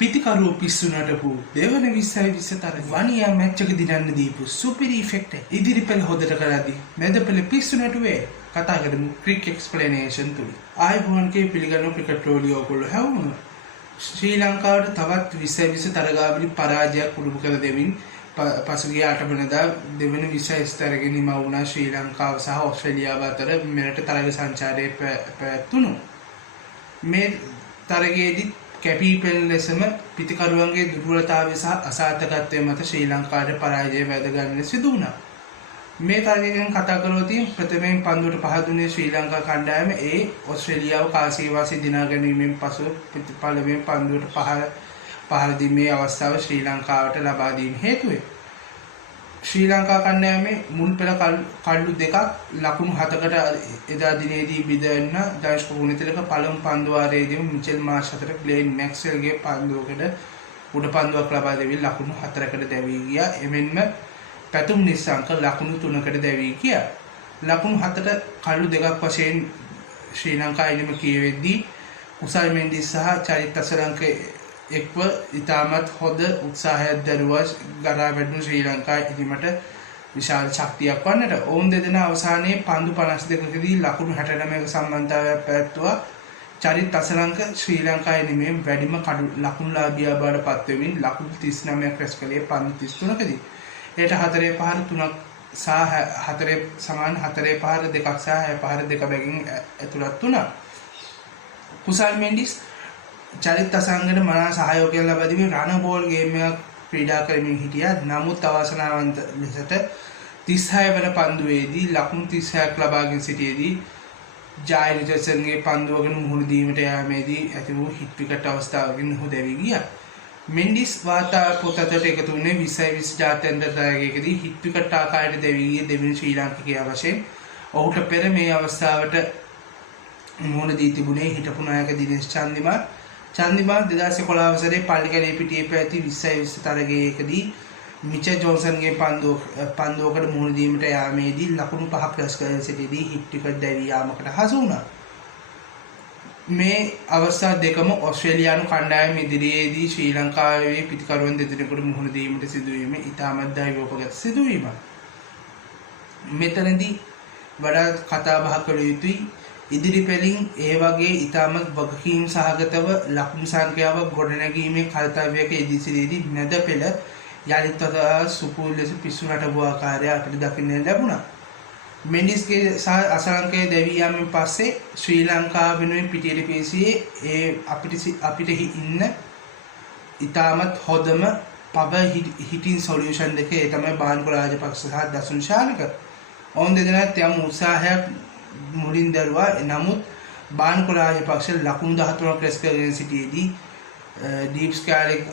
පිතිකරුව පිස්සු නටපු දෙවන 2020 තරග වනියා මැච් එක දිනන්න දීපු සුපිරි ඉෆෙක්ට් එක ඉදිරි පෙළ හොදට කරද්දී මැද පෙළ පිස්සු නටුවේ කතා කරමු ක්‍රික් එක්ස්ප්ලනේෂන් තුල ආයිබෝන්ගේ පිළිගන්නු ක්‍රිකට් රෝලිය ඔයගොල්ලෝ හැවුණා ශ්‍රී ලංකාවට තවත් 2020 තරගාවලි පරාජයක් උරුම කර දෙමින් පසුගිය 8 වෙනිදා දෙවන 2020 තරගෙ නිම වුණා ශ්‍රී ලංකාව සහ ඕස්ට්‍රේලියාව අතර මෙරට තරග සංචාරයේ පැවැත්වුණු මේ තරගයේදී කැපී පෙනෙන ලෙසම පිතිකරුවන්ගේ දුර්වලතාවය සහ අසාර්ථකත්වය මත ශ්‍රී ලංකාවට පරාජය වැද ගන්න සිදු වුණා. මේ තරගයෙන් කතා කරොත් ප්‍රථමයෙන් පන්දුවට පහ දුන්නේ ශ්‍රී ලංකා කණ්ඩායම ඕස්ට්‍රේලියාව කාසියවාසී දිනා ගැනීමෙන් පසු පළමුවෙන් පන්දුවට පහර දීමේ අවස්ථාව ශ්‍රී ලංකාවට ලබා දීම හේතුවේ ශ්‍රී ලංකා කණ්ඩායමේ මුල් පෙළ කඩලු දෙකක් ලකුණු 7කට එදා දිනේදී බිඳවන්න දර්ශක ගුණතිලක පළමු පන්දු වාරයේදී මිචෙල් මාර්ෂ් අතර ග්ලෙන් මැක්ස්වෙල්ගේ පන්දුවකට උඩ පන්දුවක් ලබා දෙමින් ලකුණු 4කට දැවී ගියා. එමෙන්ම පැතුම් නිස්සංක ලකුණු 3කට දැවී ගියා. ලකුණු 7ට කඩලු දෙකක් වශයෙන් ශ්‍රී ලංකා ඉනිම කියවෙද්දී කුසල් මෙන්ඩිස් සහ චරිත් අසලංක එක්ව ඉතාමත් හොඳ උත්සාහයක් දරුවා ගරා වැටුණු ශ්‍රී ලංකා ඉදීමට විශාල ශක්තියක් වන්නට ඔවුන් දෙදෙනා අවසානයේ පන්දු 52කදී ලකුණු 69ක සම්බන්ධතාවයක් පැවැත්වුවා. චරිත් අසලංක ශ්‍රී ලංකා ඉදීමේ වැඩිම ලකුණුලාභියා බවට පත් වෙමින් ලකුණු 39ක් රැස් කළේ පන්දු 33කදී. එයට 4 පහර 3ක් සහ 4 සමාන 4 පහර 2ක් සහ 6 පහර 2 බැගින් ඇතුළත් වුණා. කුසල් මෙන්ඩිස් චරිත් අසංගට මනා සහයෝගයක් ලබා දීමේ රන බෝල් ගේම් එකක් ක්‍රීඩා කරමින් හිටියා. නමුත් අවාසනාවන්ත ලෙසට 36 වන පන්දුවේදී ලකුණු 36ක් ලබාගෙන සිටියේදී ජායි රිචඩ්සන්ගේ පන්දුවකට මුහුණ දීමට යාමේදී ඇති වූ හිට් විකට් අවස්ථාවකින් ඔහු දැවී ගියා. මෙන්ඩිස් වාර්තා පොත අතරට එකතු වුණේ 2020 ජාත්‍යන්තර තරගයකදී හිට් විකට් ආකාරයට දැවී ගිය දෙවන ශ්‍රී ලාංකිකයා වශයෙන් ඔහුට පෙර මේ අවස්ථාවට මුහුණ දී තිබුණේ හිටපු නායක දිනේෂ් චන්දිමාල් 2011 වසරේ පල්ලිකැලේ පිටියේ පැවති 2020 තරගයකදී මිචෙල් ජොන්සන්ගේ පන්දුවකට මුහුණ දීමට යාමේදී ලකුණු 5ක් රැස් කර සිටියේදී හිට් විකට් දැවී යාමකට හසු වුණා. මේ අවස්ථා දෙකම ඕස්ට්‍රේලියානු කණ්ඩායම ඉදිරියේදී ශ්‍රී ලංකාවේ පිතිකරුවන් දෙදෙනෙකුට මුහුණ දීමට සිදුවීම ඉතාමත් දෛවෝපගත සිදුවීමක්. මෙතනදී වඩාත් කතා බහ කළ යුතුයි ඉදිරි පෙළින් ඒ වගේ ඉතාමත් වගකීම් සහගතව ලකුණු සංඛ්‍යාවක් ගොඩනැගීමේ කර්තව්‍යයක යෙදී සිටියේදී මැද පෙළ යලිත් වතාවක් සුපුරුදු ලෙස පිස්සු නටපු ආකාරය අපිට දකින්න ලැබුණා. මෙන්ඩිස්ගේ සහ අසලංකයේ දැවී යාමෙන් පස්සේ ශ්‍රී ලංකාව වෙනුවෙන් පිටියට පිවිසියේ අපිට ඉන්න ඉතාමත් හොඳම පවර් හිටින් සොලියුෂන් දෙකේ තමයි බාන්කෝ රාජපක්ෂ සහ දසුන් ශානක. ඔවුන් දෙදෙනාත් යම් උත්සාහයක් මුලින් දරුවා. නමුත් බාන්කෝ රාජපක්ෂ ලකුණු 13ක් රැස් කරගෙන සිටියේදී ඩීප් ස්කෑලෙක්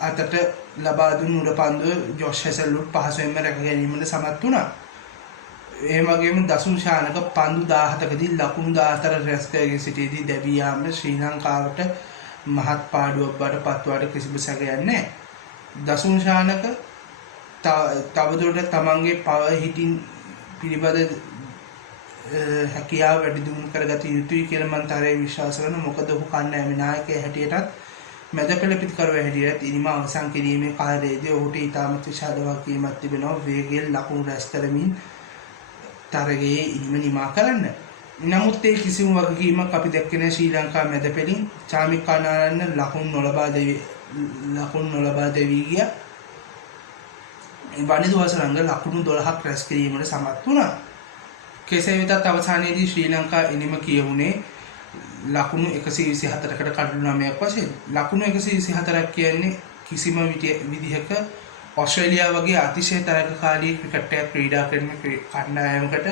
අතට ලබා දුන් උඩ පන්දුව ජොෂ් හැසල්වුඩ් පහසුවෙන්ම රැක ගැනීමට සමත් වුණා. ඒ වගේම දසුන් ශානක පන්දු 17කදී ලකුණු 14 රැස් කරගෙන සිටියේදී දැවී යාමට ශ්‍රී ලංකාවට මහත් පාඩුවක් බවට පත්වාට කිසිම සැකයක් නැහැ. දසුන් ශානක තවදුරටත් තමන්ගේ පවර් හිටින් පිළිබඳ හැකියාව වැඩි දියුණු කරගත යුතුයි කියලා මම තරයේ විශ්වාස කරනවා. මොකද ඔහු කණ්ඩායමේ නායකයා හැටියටත් මැද පෙළ පිතිකරුවා හැටියටත් ඉනිම අවසන් කිරීමේ කාර්යයේදී ඔහුට ඉතාමත් විශාල වගකීමක් තිබෙනවා. වේගයෙන් ලකුණු රැස් කරමින් තරගයේ ඉනිම නිමා කරන්න. නමුත් ඒ කිසිම වගකීමක් අපි දැක්කේ නැහැ ශ්‍රී ලංකා මැද පෙළින්. චාමික් කරුණාරත්න ලකුණු නොලබා දෙවී ගියා. වනිදු වසරංග ලකුණු 12ක් රැස් කිරීමට සමත් වුණා. කෙසේ වෙතත් අවසානයේදී ශ්‍රී ලංකා ඉනිම කියවුණේ ලකුණු 124කට කඩලු 9ක් වශයෙන්. ලකුණු 124ක් කියන්නේ කිසිම විදිහක ඕස්ට්‍රේලියාව වගේ අතිශය තරගකාරී ක්‍රිකට් ක්‍රීඩා කරන කණ්ඩායමකට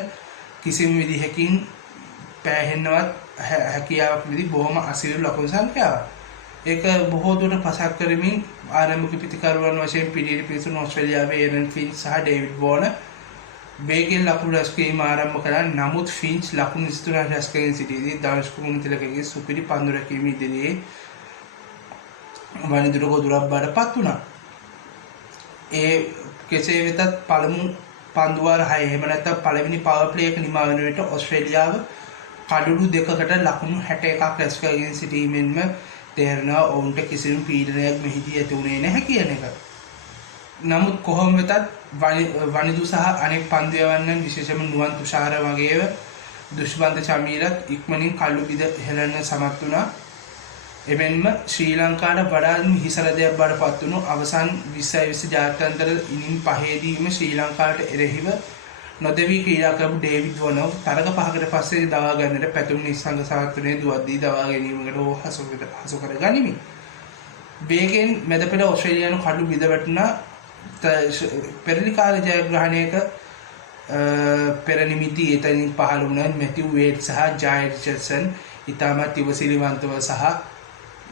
කිසිම විදිහකින් පෑහෙන්නවත් හැකියාවක් නැති බොහොම අසිරු ලකුණු සංඛ්‍යාවක්. ඒක බොහෝ දුරට පසක් කරමින් ආරම්භක පිතිකරුවන් වශයෙන් පිටියට පිවිසුණු ඕස්ට්‍රේලියාවේ එරන් ෆින්ච් සහ ඩේවිඩ් වෝර්නර් වේගෙන් ලකුණු රැස් කිරීම ආරම්භ කළා. නමුත් ෆින්ච් ලකුණු 23ක් රැස් කරගෙන සිටියේදී දර්ශක ගුණතිලකගේ සුපිරි පන්දු රැකීම ඉදිරියේ වනිදුර ගොදුරක් බවට පත් වුණා. ඒ කෙසේ වෙතත් පළමු පන්දු වාර 6 එහෙම නැත්නම් පළවෙනි පවර් ප්ලේ එක නිමා වෙන විට ඕස්ට්‍රේලියාව කඩලු දෙකකට ලකුණු 61ක් රැස් කරගෙන සිටීමෙන්ම තේරෙනවා ඔවුන්ට කිසිම පීඩනයක් මෙහිදී ඇති වුණේ නැහැ කියන එක. නමුත් කොහොම වෙතත් වනිදු සහ අනෙක් පන්දු යවන්නන් විශේෂම නුවන් තුෂාර වගේව දුෂ්මන්ත චමීරත් ඉක්මනින් කළු බිඳ හෙළන්න සමත් වුණා. එමෙන්ම ශ්‍රී ලංකාවට වඩාත්ම හිසරදයක් බවට පත් වුණු අවසන් 2020 ජාත්‍යන්තර ඉනින් පහේදීම ශ්‍රී ලංකාවට එරෙහිව නොදෙවී ක්‍රීඩා කරපු ඩේවිඩ් වොනෝව් තරග පහකට පස්සේ දවා ගන්නට පැතුම් නිස්සංග සාත්‍රණයේ දුවද්දී දවා ගැනීමකට හසු කර ගනිමින් වේගෙන් මැද පෙළ ඔස්ට්‍රේලියානු කඩු බිඳ වැටුණා. පෙරලි කාල ජයග්‍රහණයක පෙර නිමිති එතනින් පහළ වුණ මැතිව් වේඩ් සහ ජය රිචඩ්සන් ඉතාමත් ඉවසිලිවන්තව සහ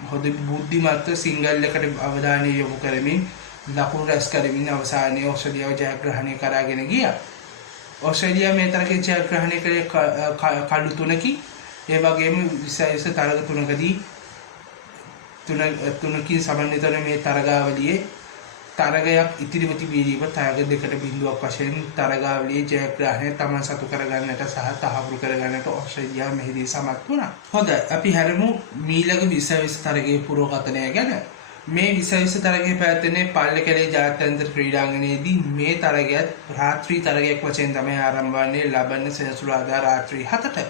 හොඳ බුද්ධිමත්ව සිංගල් එකට අවධානය යොමු කරමින් ලකුණු රැස් කරමින් අවසානයේ ඔස්ට්‍රේලියාව ජයග්‍රහණය කරගෙන ගියා. ඔස්ට්‍රේලියාව මේ තරගයේ ජයග්‍රහණය කළේ කඩු 3කින්. ඒ වගේම 2020 තරග 3කින් සමන්විත වන මේ තරගාවලියේ තරගයක් ඉතිරිව තිබීම තරග 2-0ක් වශයෙන් තරගාවලියේ ජයග්‍රහණය තමන් සතු කරගන්නට සහ තහවුරු කරගන්නට ඔස්ට්‍රේලියාව මෙහිදී සමත් වුණා. හොඳයි අපි හැරමු මීළඟ 2020 තරගයේ පුරෝගතනය ගැන. මේ 2020 තරගයේ පැවැත්වෙන්නේ පල්ලකැලේ ජාත්‍යන්තර ක්‍රීඩාංගණයේදී. මේ තරගයත් රාත්‍රී තරගයක් වශයෙන් තමයි ආරම්භ වන්නේ ලබන සෙනසුරාදා රාත්‍රී 7ට.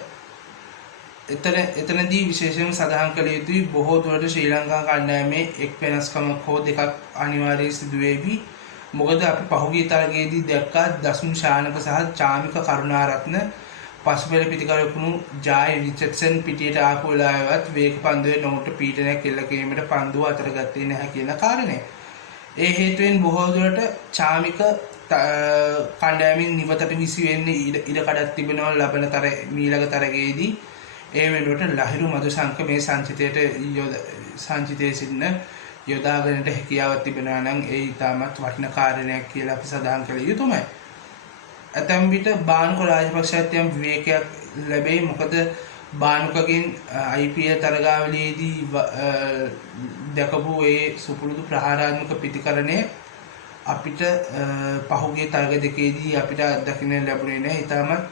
එතනදී විශේෂයෙන් සඳහන් කළ යුතුයි බොහෝ දුරට ශ්‍රී ලංකා කණ්ඩායමේ එක් වෙනස්කමක් හෝ දෙකක් අනිවාර්යයෙන් සිදු වෙවි. මොකද අපි පහුගිය තරගයේදී දැක්කා දසුන් ශානක සහ චාමික කරුණාරත්න පසුබැල පිටිකරපුණු ජය රිචඩ්සන් පිටියට ආපු වෙලාවවත් වේග පන්දුවේ නොමුට පීඩනයක් එල්ල කිරීමට පන්දුව අතර ගත්තේ නැහැ කියන කාරණය. ඒ හේතුවෙන් බොහෝ දුරට චාමික කණ්ඩායමින් නිවතට විසි වෙන්න ඉඩ කඩක් තිබෙනවා ලබන මීළඟ තරගයේදී. ඒ වෙනුවට ලහිරු මදුසංක මේ සංචිතයේ සිටින යොදාගන්නට හැකියාවක් තිබෙනවා නම් ඒ ඉතාමත් වටිනා කාරණයක් කියලා අපි සඳහන් කළ යුතුමයි. ඇතැම් විට බානුක රාජපක්ෂත් යම් විවේකයක් ලැබෙයි. මොකද බානුකගෙන් IPL තරගාවලියේදී දැකපු ඒ සුපුරුදු ප්‍රහාරාත්මක පිටිකරණය අපිට පහුගිය තරග දෙකේදී අපිට දකින්න ලැබුණේ නැහැ. ඉතාමත්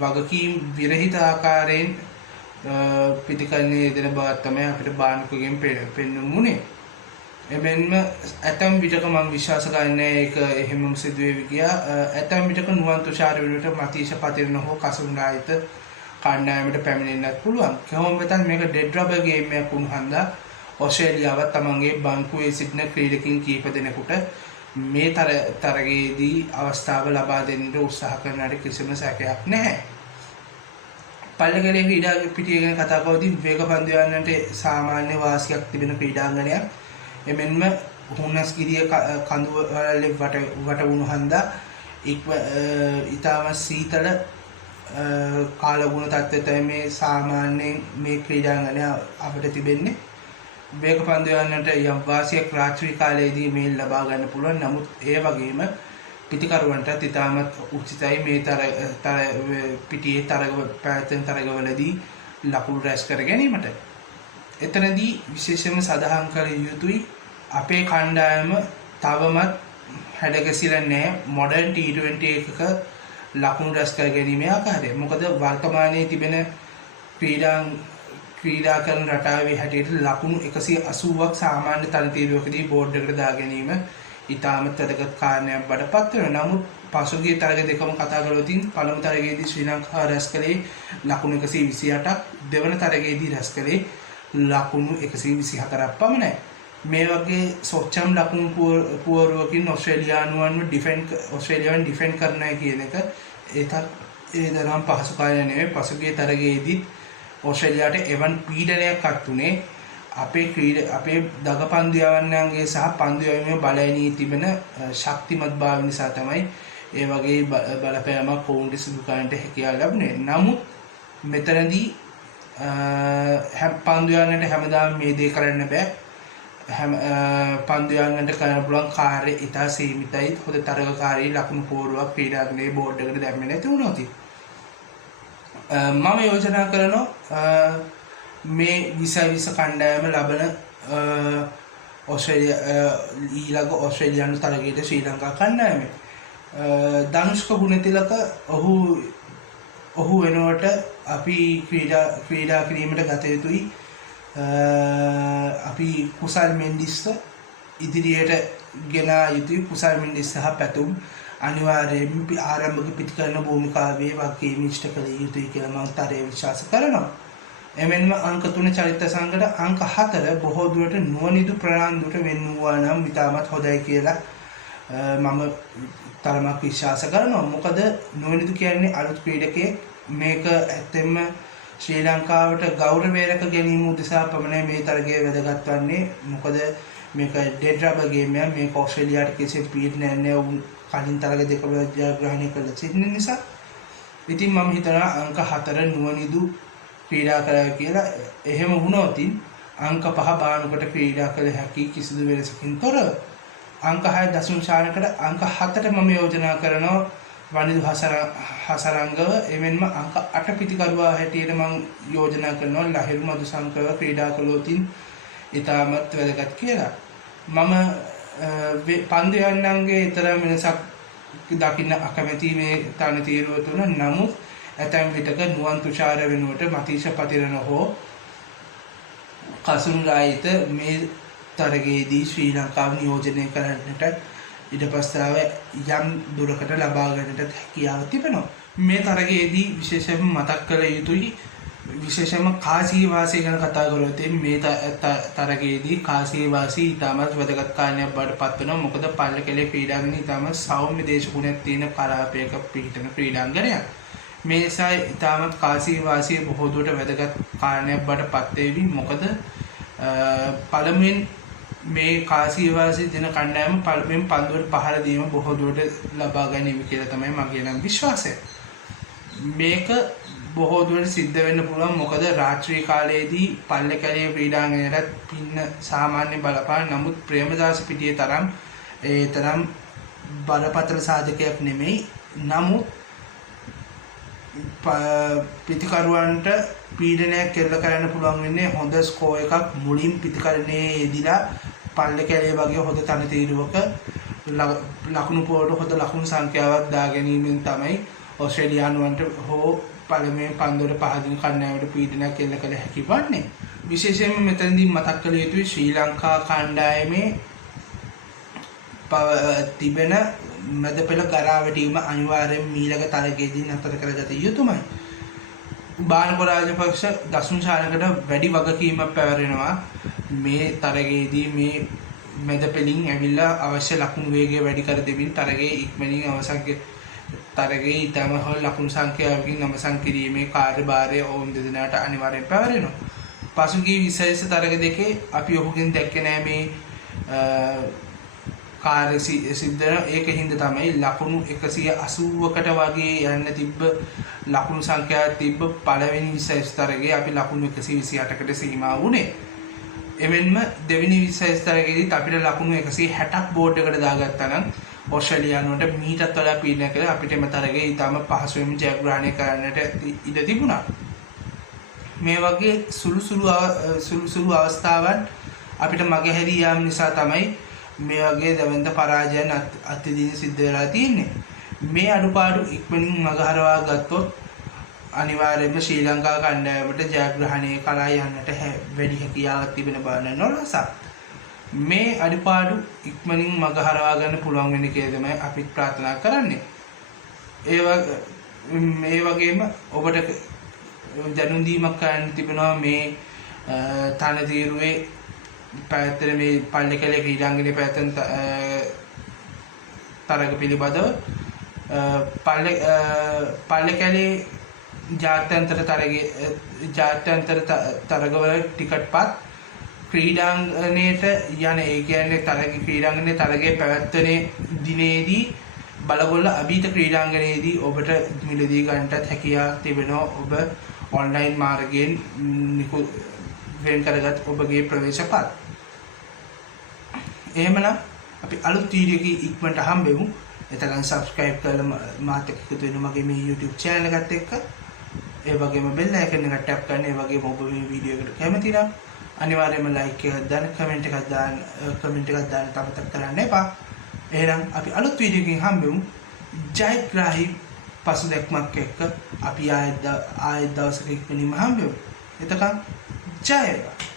වගකීම් විරහිත ආකාරයෙන් පිටිකරණයේ යෙදෙන බවක් තමයි අපිට බානුකගෙන් පෙන්නුම් වුණේ. එමෙන්ම ඇතැම් විටක මම විශ්වාස කරන්නේ ඒක එහෙමම සිදු වෙවි කියලා. ඇතැම් විටක නුවන් තුෂාර වෙනුවට මතීෂ පතිරණ හෝ කසුන්ඩායිත කණ්ඩායමට පැමිණෙන්නත් පුළුවන්. කොහොම වෙතත් මේක ඩෙඩ් රබර් ගේම් එකක් වුණ හන්දා ඔස්ට්‍රේලියාව තමන්ගේ බංකුවේ සිටින ක්‍රීඩකින් කීප දෙනෙකුට මේ තරගයේදී අවස්ථාව ලබා දෙන්නට උත්සාහ කරනට කිසිම සැකයක් නැහැ. පල්ලකැලේ ක්‍රීඩා පිටිය ගැන කතා කරද්දී වේග පන්දු යන්නට සාමාන්‍ය වාසියක් තිබෙන ක්‍රීඩාංගණයක්. එමෙන්ම හුන්නස්ගිරිය කඳු වලේ වට වුණු හන්දා ඉතාම සීතල කාලගුණ තත්ත්වය තමයි මේ සාමාන්‍යයෙන් මේ ක්‍රීඩාංගණය අපිට තිබෙන්නේ. වේග පන්දු යන්නට යම් වාසියක් රාත්‍රී කාලයේදී මේ ලබා ගන්න පුළුවන්. නමුත් ඒ වගේම පිටිකරුවන්ට ඉතාමත් උචිතයි මේ පිටියේ පැවැත්වෙන තරගවලදී ලකුණු රැස් කර ගැනීමට. එතනදී විශේෂයෙන්ම සඳහන් කළ යුතුයි අපේ කණ්ඩායම තවමත් හැඩගැසිලා නැහැ මොඩර්න් T20 එකක ලකුණු රැස් කර ගැනීමේ ආකාරය. මොකද වර්තමානයේ තිබෙන ක්‍රීඩා කරන රටාවේ හැටියට ලකුණු 180ක් සාමාන්‍ය තරතීරුවකදී බෝඩ් එකට දා ගැනීම ඉතාමත් වැදගත් කාරණයක් බවට පත් වෙනවා. නමුත් පසුගිය තරග දෙකම කතා කළොත් පළමු තරගයේදී ශ්‍රී ලංකාව රැස් කළේ ලකුණු 128ක්, දෙවන තරගයේදී රැස් කළේ ලකුණු 124ක් පමණයි. මේ වගේ සොච්චම් ලකුණු පුවරුවකින් ඔස්ට්‍රේලියානුවන්ව ඩිෆෙන්ඩ් කරනවා කියන එක ඒ තරම් පහසු කාර්යයක් නෙවෙයි. පසුගිය තරගයේදී ඔස්ට්‍රේලියාවට එවන් පීඩනයක් අත්ුනේ අපේ දග පන්දු යවන්නන්ගේ සහ පන්දු යවීමේ බලයනී තිබෙන ශක්තිමත් භාවය නිසා තමයි ඒ වගේ බලපෑමක් ඔවුන්ට සිදු කරන්නට හැකියාව ලැබුණේ. නමුත් මෙතනදී පන්දු යවන්නට හැමදාම මේ දේ කරන්න බෑ. පන්දු යවන්නට කරන්න පුළුවන් කාර්ය ඉතා සීමිතයි. හොඳ තරගකාරී ලකුණු පෝරුවක් ක්‍රීඩාංගණයේ බෝඩ් එකට දැම්මේ නැති වුණොත් මම යෝජනා කරනවා මේ 2020 කණ්ඩායම ලබන ඊළඟ ඔස්ට්‍රේලියානු තරගයට ශ්‍රී ලංකා කණ්ඩායම ධනුෂ්ක ගුණතිලක ඔහු වෙනුවට අපි ක්‍රීඩා කිරීමට ගත යුතුයි. අපි කුසල් මෙන්ඩිස්ට ඉදිරියට ගෙනා යුතුයි. කුසල් මෙන්ඩිස් සහ පැතුම් අනිවාර්යයෙන්ම ආරම්භක පිටිකරන භූමිකාවේ වගකීම් ඉෂ්ට කළ යුතුයි කියලා මම තරයේ විශ්වාස කරනවා. එමෙන්ම අංක 3 චරිත සංගත අංක 4 බොහෝ දුරට නුවණිදු ප්‍රනාන්දුට වෙන්නුවා නම් ඉතාමත් හොඳයි කියලා මම තරමක් විශ්වාස කරනවා. මොකද නුවණිදු කියන්නේ අලුත් ක්‍රීඩකයෙක්. මේක ඇත්තෙන්ම ශ්‍රී ලංකාවට ගෞරවය රැක ගැනීම උදෙසා පමණයි මේ තරගය වැදගත් වන්නේ. මොකද මේක ඩෙඩ් රබර් ගේම් එකක්. මේක ඕස්ට්‍රේලියාවට කිසිම පීඩනයක් නැහැ. උන් කලින් තරග දෙකම ජයග්‍රහණය කළා සිටින නිසා. ඉතින් මම හිතනවා අංක 4 නුවණිදු ක්‍රීඩා කරා කියලා. එහෙම වුණොත් අංක 5 බානුකට ක්‍රීඩා කළ හැකි කිසිදු වෙනසකින් තොරව. අංක 6 දසුන් ශානකට අංක 7ට මම යෝජනා කරනවා වනිදු හසරංගව. එමෙන්ම අංක 8 පිටිකරුවා හැටියට මම යෝජනා කරනවා ලහිරු මදුසංකව ක්‍රීඩා කළොත් ඉතාමත් වැදගත් කියලා. මම පන්දු යන්නන්ගේ තරම් වෙනසක් දකින්න අකමැති මේ තන තීරුව තුළ. නමුත් ඇතැම් විටක නුවන් තුෂාර වෙනුවට මතීෂ පතිරණ හෝ කසුන් රායිත මේ තරගයේදී ශ්‍රී ලංකාව නියෝජනය කරන්නට ඉඩ ප්‍රස්තාව යම් දුරකට ලබා ගන්නට හැකියාව තිබෙනවා. මේ තරගයේදී විශේෂයෙන්ම මතක් කළ යුතුයි විශේෂයෙන්ම කාසිය වාසී ගැන කතා කරොත් මේ තරගයේදී කාසිය වාසී ඉතාමත් වැදගත් කාරණයක් බවට පත් වෙනවා. මොකද පල්ලකැලේ ක්‍රීඩාංගණය ඉතාමත් සෞම්‍ය දේශගුණයක් තියෙන කලාපයක පිහිටන ක්‍රීඩාංගණයක්. මේ නිසා ඉතාමත් කාසිය වාසිය බොහෝ දුරට වැදගත් කාරණයක් බවට පත් වෙවි. මොකද පළමුවෙන් මේ කාසිය වාසිය දෙන කණ්ඩායම පළමුවෙන් පන්දුවට පහර දීම බොහෝ දුරට ලබා ගැනීම කියලා තමයි මගේ නම් විශ්වාසය. මේක බොහෝ දුරට සිද්ධ වෙන්න පුළුවන්. මොකද රාත්‍රී කාලයේදී පල්ලකැලේ ක්‍රීඩාංගණයට පින්න සාමාන්‍ය බලපාන. නමුත් ප්‍රේමදාස පිටියේ තරම් ඒ තරම් බරපතල සාධකයක් නෙමෙයි. නමුත් පිටිකරුවන්ට පීඩනයක් කෙල්ල කරන්න පුළුවන් වෙන්නේ හොඳ ස්කෝර් එකක් මුලින් පිටිකරණයේ යෙදিলা පල්ලකැලේ වගේ හොඳ තනතිරුවක ලකුණු පුවරට හොඳ ලකුණු සංඛ්‍යාවක් දා ගැනීමෙන් තමයි ඕස්ට්‍රේලියානුවන්ට හෝ පළමුවෙන් පන්දුවට පහදින කණ්ඩායමට පීඩනයක් කෙල්ල කළ හැකි වන්නේ. විශේෂයෙන්ම මෙතනදී මතක් කළ යුතුයි ශ්‍රී ලංකා කණ්ඩායමේ තිබෙන මැද පෙළ ගරා වැටීම අනිවාර්යෙන් මීළඟ තරගයේදී නතර කරගත යුතුමයි. බානකො රාජපක්ෂ දසුන් ශානකට වැඩි වගකීමක් පැවරෙනවා මේ තරගයේදී. මේ මැද පෙළින් ඇවිල්ලා අවශ්‍ය ලකුණු වේගය වැඩි කර දෙමින් තරගයේ ඉක්මනින් අවසන් තරගයේ ඊටම හොල් ලකුණු සංඛ්‍යාවකින් අවසන් කිරීමේ කාර්යභාරය ඔවුන් දෙදෙනාට අනිවාර්යෙන් පැවරෙනවා. පසුගිය විශේෂ තරග දෙකේ අපි ඔහුගෙන් දැක්කේ නෑ මේ කාර්ය සිද්ධ වෙන. ඒකින්ද තමයි ලකුණු 180කට වගේ යන්න තිබ්බ ලකුණු සංඛ්‍යාවක් තිබ්බ පළවෙනි විශේෂ තරගයේ අපි ලකුණු 128කට සීමා වුණේ. එමෙන්ම දෙවෙනි විශේෂ තරගයේදීත් අපිට ලකුණු 160ක් බෝඩ් එකට දාගත්තා නම් ඕස්ට්‍රේලියානුවට මීටත් වඩා පීඩනය කළා. අපිට මේ තරගයේ ඉතාම පහසුවෙන් ජයග්‍රහණය කරන්නට ඉඩ තිබුණා. මේ වගේ සුළු අවස්ථාවන් අපිට මගහැරී යාම නිසා තමයි මේ වගේ දවන්ත පරාජයන් අත්‍යදින සිද්ධ වෙලා තියෙන්නේ. මේ අඩුපාඩු ඉක්මනින් මගහරවා ගත්තොත් අනිවාර්යයෙන්ම ශ්‍රී ලංකා කණ්ඩායමට ජයග්‍රහණය කරා යන්නට වැඩි හැකියාවක් තිබෙන බව නොරසා. මේ අඩුපාඩු ඉක්මනින් මගහරවා ගන්න පුළුවන් වෙන කියලා තමයි අපි ප්‍රාර්ථනා කරන්නේ. ඒ වගේම ඔබට දැනුම් දීමක් කරන්න තිබෙනවා මේ තනතිරුවේ පැවැත්වෙන මේ පල්ලකැලේ ක්‍රීඩාංගණයේ පැවැත්වෙන තරග පිළිබඳව. පල්ලකැලේ ජාත්‍යන්තර තරගවල ටිකට්පත් ක්‍රීඩාංගණයට යන ඒ කියන්නේ ක්‍රීඩාංගණයේ තරගයේ පැවැත්වෙන දිනේදී බලගොල්ල අභීත ක්‍රීඩාංගණයේදී ඔබට මිලදී ගන්නටත් හැකියාවක් තිබෙනවා. ඔබ ඔන්ලයින් මාර්ගයෙන් වෙන් කරගත් ඔබගේ ප්‍රවේශපත්. එහෙමනම් අපි අලුත් වීඩියෝ එකකින් ඉක්මනට හම්බෙමු. එතකන් subscribe කරලා මාත් එක්ක එකතු වෙන්න මගේ මේ YouTube channel එකත් එක්ක. ඒ වගේම bell icon එක tap කරන්න. ඒ වගේම ඔබ මේ වීඩියෝ එකට කැමති නම් අනිවාර්යයෙන්ම like එකක් දාන්න, comment එකක් දාන්න තමතක් කරන්න එපා. එහෙනම් අපි අලුත් වීඩියෝ එකකින් හම්බෙමු. ජයග්‍රාහී පසුදැක්මක් එක්ක අපි ආයෙත් දවසක ඉක්මනින්ම හම්බෙමු. එතකන් ජය වේවා.